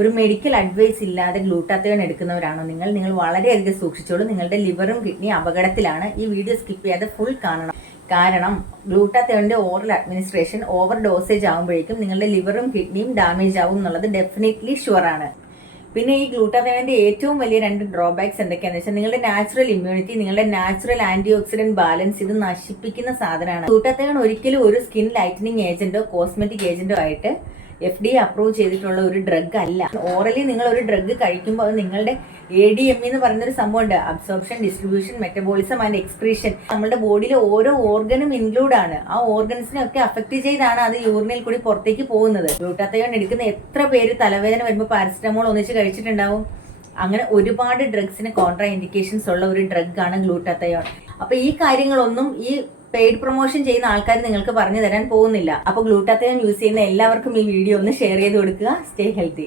ഒരു medical advice ഇല്ലാതെ glutathione എടുക്കുന്നവരാണോ നിങ്ങൾ വളരെയധികം സൂക്ഷിച്ചോളൂ. നിങ്ങളുടെ ലിവറും കിഡ്നി അപകടത്തിലാണ്. ഈ വീഡിയോ സ്കിപ്പ് ചെയ്യാതെ ഫുൾ കാണണം. കാരണം ഗ്ലൂട്ടാത്തയോണിന്റെ ഓറൽ അഡ്മിനിസ്ട്രേഷൻ ഓവർ ഡോസേജ് ആകുമ്പോഴേക്കും നിങ്ങളുടെ ലിവറും കിഡ്നിയും ഡാമേജ് ആവും എന്നുള്ളത് ഡെഫിനറ്റ്ലി ഷുവർ ആണ്. പിന്നെ ഈ ഗ്ലൂട്ടാത്തയോണിന്റെ ഏറ്റവും വലിയ 2 ഡ്രോബാക്സ് എന്തൊക്കെയാണെന്ന് വെച്ചാൽ നിങ്ങളുടെ നാച്ചുറൽ ഇമ്മ്യൂണിറ്റി, നിങ്ങളുടെ നാച്ചുറൽ ആന്റി ഓക്സിഡന്റ് ബാലൻസ് ഇത് നശിപ്പിക്കുന്ന സാധനമാണ്. ഗ്ലൂട്ടാത്തയോൺ ഒരിക്കലും ഒരു സ്കിൻ ലൈറ്റനിങ് ഏജന്റോ കോസ്മെറ്റിക് ഏജന്റോ ആയിട്ട് FDA അപ്രൂവ് ചെയ്തിട്ടുള്ള ഒരു ഡ്രഗ് അല്ല. ഓറലി നിങ്ങൾ ഒരു ഡ്രഗ് കഴിക്കുമ്പോൾ അത് നിങ്ങളുടെ ADM എന്ന് പറയുന്നൊരു സംഭവമുണ്ട്, absorption, distribution, metabolism and excretion. നമ്മുടെ ബോഡിയിലെ ഓരോ ഓർഗനും ഇൻക്ലൂഡ് ആണ്. ആ ഓർഗൻസിനെ ഒക്കെ അഫക്ട് ചെയ്താണ് അത് യൂറിനിൽ കൂടി പുറത്തേക്ക് പോകുന്നത്. ഗ്ലൂട്ടാത്തയോൺ എടുക്കുന്ന എത്ര പേര് തലവേദന വരുമ്പോൾ പാരസിറ്റമോൾ ഒന്നിച്ച് കഴിച്ചിട്ടുണ്ടാവും? അങ്ങനെ ഒരുപാട് ഡ്രഗ്സിന് കോൺട്രാ ഇൻഡിക്കേഷൻസ് ഉള്ള ഒരു ഡ്രഗ് ആണ് ഗ്ലൂട്ടാത്തയോൺ. അപ്പൊ ഈ കാര്യങ്ങളൊന്നും ഈ പെയ്ഡ് പ്രൊമോഷൻ ചെയ്യുന്ന ആൾക്കാർ നിങ്ങൾക്ക് പറഞ്ഞു തരാൻ പോകുന്നില്ല. അപ്പൊ ഗ്ലൂട്ടാത്തയോൺ യൂസ് ചെയ്യുന്ന എല്ലാവർക്കും ഈ വീഡിയോ ഒന്ന് ഷെയർ ചെയ്ത് കൊടുക്കുക. Stay healthy.